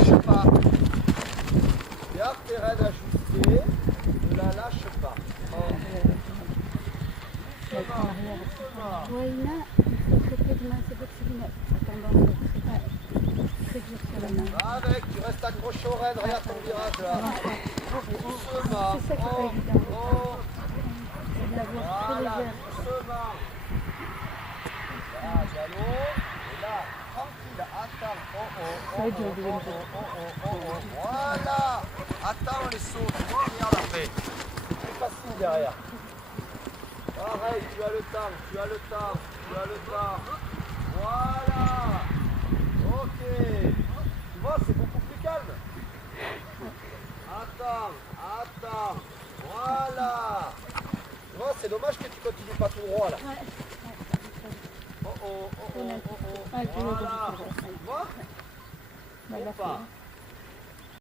lâche pas. Garde tes rênes ajustées. Ne la lâche pas. Oui, là, il faut très de main, c'est votre fille. Attends, très dur sur la main. Va avec, tu restes accroché aux rênes, regarde ton virage là. Doucement. C'est ça qui est pas évident. C'est de la voir très Voilà, légère. doucement. Là, galop. Et là, tranquille, attends. Voilà. Attends les sauts, tu vois, regarde après. C'est plus facile derrière. Pareil, tu as le temps. Voilà. Ok. Tu vois, c'est beaucoup plus calme. Attends. Voilà. Tu vois, c'est dommage que tu continues pas tout droit là. Oh. Voilà. Tu vois? Ou pas.